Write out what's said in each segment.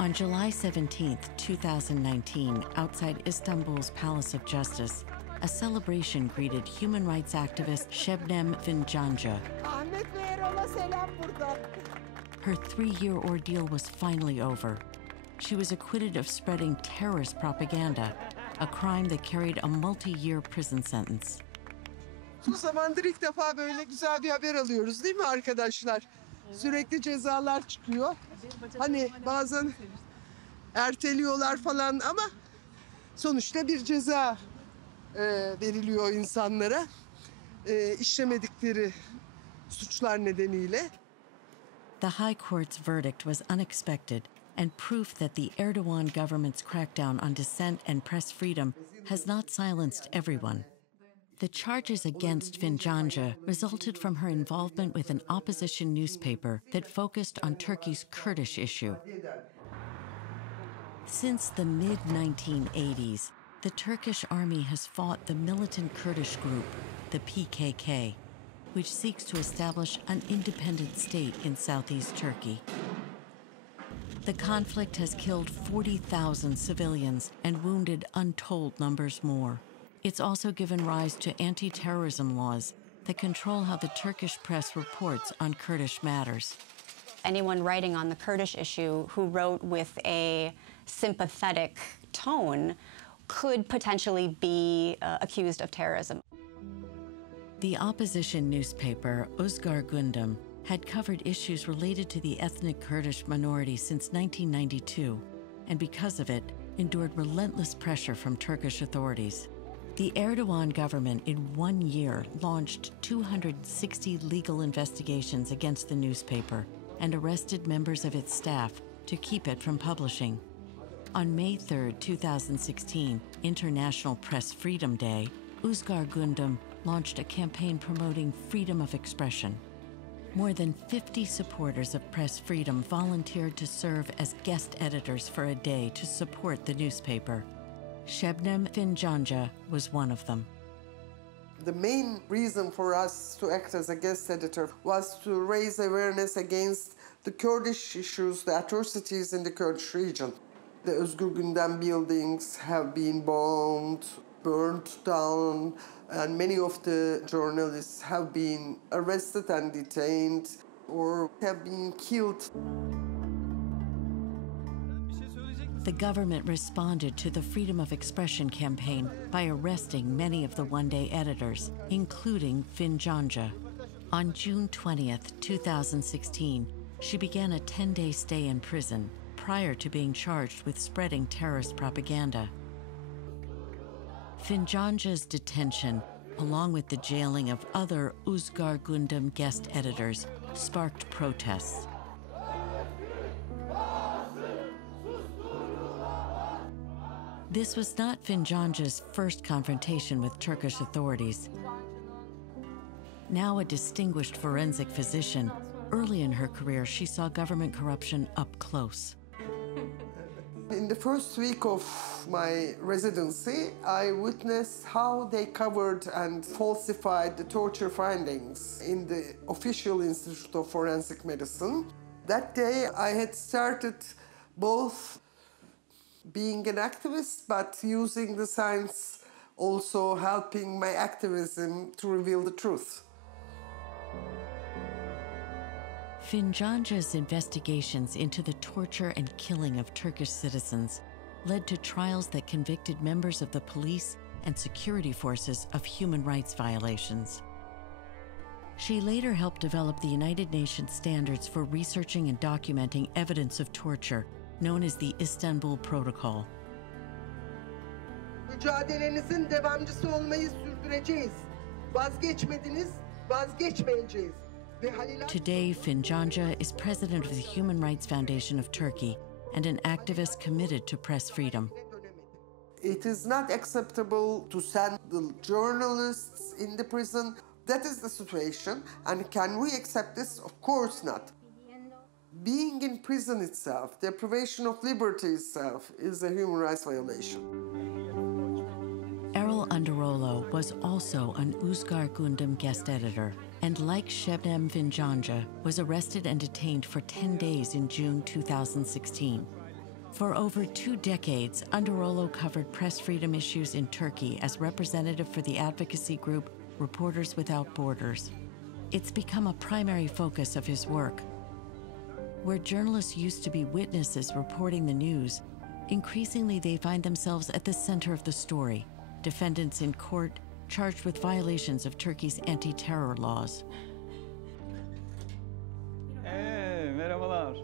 On July 17, 2019, outside Istanbul's Palace of Justice, a celebration greeted human rights activist Şebnem Fincancı. Her 3-year ordeal was finally over. She was acquitted of spreading terrorist propaganda, a crime that carried a multi-year prison sentence. Bu zamandır ilk defa böyle güzel bir haber alıyoruz değil mi arkadaşlar? Sürekli cezalar çıkıyor. Hani bazen erteliyorlar falan ama sonuçta bir ceza veriliyor insanlara işlemedikleri suçlar nedeniyle. The High Court's verdict was unexpected and proof that the Erdogan government's crackdown on dissent and press freedom has not silenced everyone. The charges against Fincancı resulted from her involvement with an opposition newspaper that focused on Turkey's Kurdish issue. Since the mid-1980s, the Turkish army has fought the militant Kurdish group, the PKK, which seeks to establish an independent state in southeast Turkey. The conflict has killed 40,000 civilians and wounded untold numbers more. It's also given rise to anti-terrorism laws that control how the Turkish press reports on Kurdish matters. Anyone writing on the Kurdish issue who wrote with a sympathetic tone could potentially be accused of terrorism. The opposition newspaper, Ozgur Gündem, had covered issues related to the ethnic Kurdish minority since 1992, and because of it, endured relentless pressure from Turkish authorities. The Erdogan government in 1 year launched 260 legal investigations against the newspaper and arrested members of its staff to keep it from publishing. On May 3, 2016, International Press Freedom Day, Ozgur Gündem launched a campaign promoting freedom of expression. More than 50 supporters of press freedom volunteered to serve as guest editors for a day to support the newspaper. Şebnem Fincancı was one of them. The main reason for us to act as a guest editor was to raise awareness against the Kurdish issues, the atrocities in the Kurdish region. The Ozgur Gündem buildings have been bombed, burned down, and many of the journalists have been arrested and detained or have been killed. The government responded to the Freedom of Expression campaign by arresting many of the one-day editors, including Fincancı. On June 20th, 2016, she began a 10-day stay in prison prior to being charged with spreading terrorist propaganda. Fincancı's detention, along with the jailing of other Ozgur Gündem guest editors, sparked protests. This was not Fincancı's first confrontation with Turkish authorities. Now a distinguished forensic physician, early in her career she saw government corruption up close. In the first week of my residency, I witnessed how they covered and falsified the torture findings in the official Institute of Forensic Medicine. That day, I had started both being an activist, but using the science also helping my activism to reveal the truth. Fincancı's investigations into the torture and killing of Turkish citizens led to trials that convicted members of the police and security forces of human rights violations. She later helped develop the United Nations standards for researching and documenting evidence of torture, known as the Istanbul Protocol. Mücadelenizin devamcısı olmayı sürdüreceğiz. Vazgeçmediniz, vazgeçmeyeceğiz. Today, Fincancı is president of the Human Rights Foundation of Turkey and an activist committed to press freedom. It is not acceptable to send the journalists in the prison. That is the situation. And can we accept this? Of course not. Being in prison itself, deprivation of liberty itself, is a human rights violation. Erol Underoğlu was also an Ozgur Gündem guest editor, and like Şebnem Fincancı, was arrested and detained for 10 days in June 2016. For over 2 decades, Underoğlu covered press freedom issues in Turkey as representative for the advocacy group Reporters Without Borders. It's become a primary focus of his work. Where journalists used to be witnesses reporting the news, increasingly they find themselves at the center of the story, defendants in court charged with violations of Turkey's anti-terror laws. Merhabalar.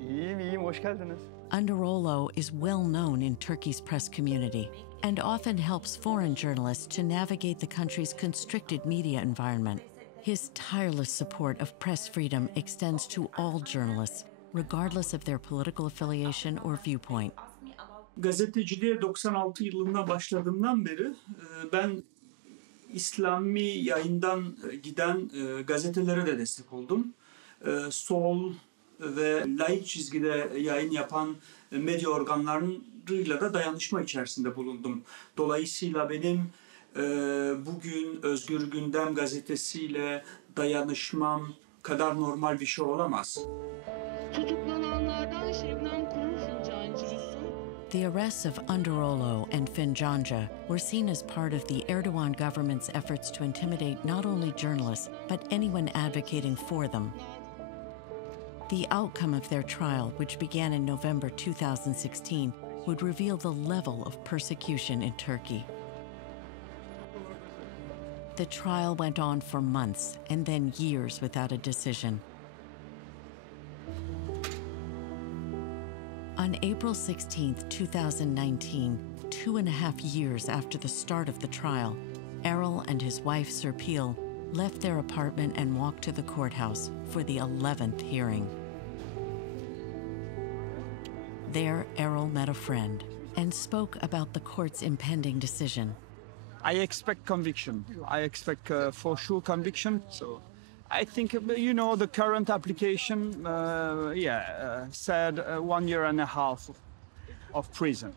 İyiyim, hoş geldiniz. Underoğlu is well known in Turkey's press community and often helps foreign journalists to navigate the country's constricted media environment. His tireless support of press freedom extends to all journalists, regardless of their political affiliation or viewpoint. Gazeteciliğe 96 yılında başladığımdan beri ben İslami yayından giden gazetelere de destek oldum. Sol ve laik çizgide yayın yapan medya organlarıyla da dayanışma içerisinde bulundum. Dolayısıyla benim bugün Ozgur Gündem gazetesiyle dayanışmam kadar normal bir şey olamaz. Tutuklananlardan Şebnem Kuru Fincancısı. The arrests of Underoğlu and Fincanca were seen as part of the Erdogan government's efforts to intimidate not only journalists, but anyone advocating for them. The outcome of their trial, which began in November 2016, would reveal the level of persecution in Turkey. The trial went on for months and then years without a decision. On April 16, 2019, 2.5 years after the start of the trial, Errol and his wife Serpil left their apartment and walked to the courthouse for the 11th hearing. There, Errol met a friend and spoke about the court's impending decision. I expect conviction. I expect for sure conviction. So I think, the current application, said 1.5 years of prison.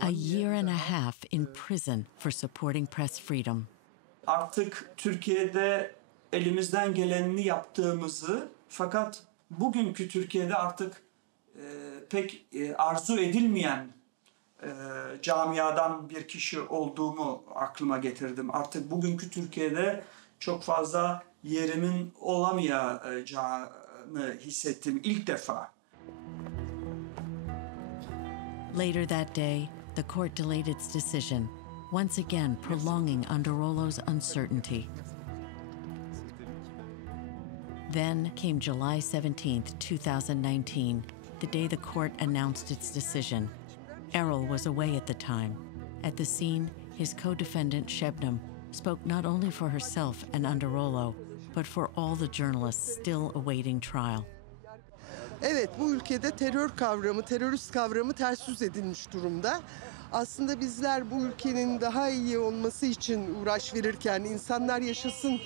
A year and a half in prison for supporting press freedom. Artık Türkiye'de elimizden gelenini yaptığımızı, fakat bugünkü Türkiye'de artık pek arzu edilmeyen camiadan bir kişi olduğumu aklıma getirdim. Artık bugünkü Türkiye'de çok fazla yerimin olamayacağını hissettim ilk defa. Later that day, the court delayed its decision, once again prolonging Underoğlu's uncertainty. Then came July 17, 2019, the day the court announced its decision. Errol was away at the time. At the scene, his co-defendant Şebnem spoke not only for herself and Underoğlu, but for all the journalists still awaiting trial. Evet, bu ülkede terör kavramı, terörist kavramı ters yüz edilmiş durumda. Aslında bizler bu ülkenin daha iyi olması için uğraş verirken, insanlar yaşasın,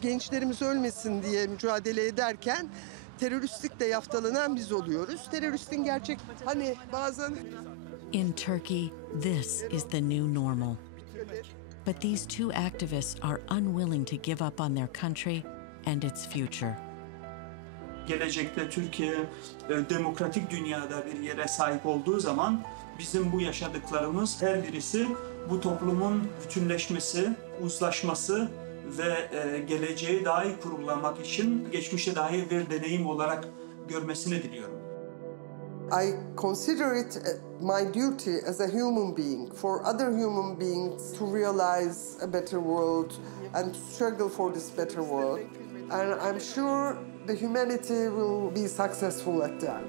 gençlerimiz ölmesin diye mücadele ederken teröristlikle yaftalanan biz oluyoruz. Teröristin gerçek, bazen... In Turkey, this is the new normal. But these two activists are unwilling to give up on their country and its future. Gelecekte Türkiye demokratik dünyada bir yere sahip olduğu zaman bizim bu yaşadıklarımız her birisi bu toplumun bütünleşmesi, uzlaşması ve geleceği daha iyi kurgulamak için geçmişe dair bir deneyim olarak görmesini diliyorum. I consider it my duty as a human being for other human beings to realize a better world and struggle for this better world. And I'm sure the humanity will be successful at that.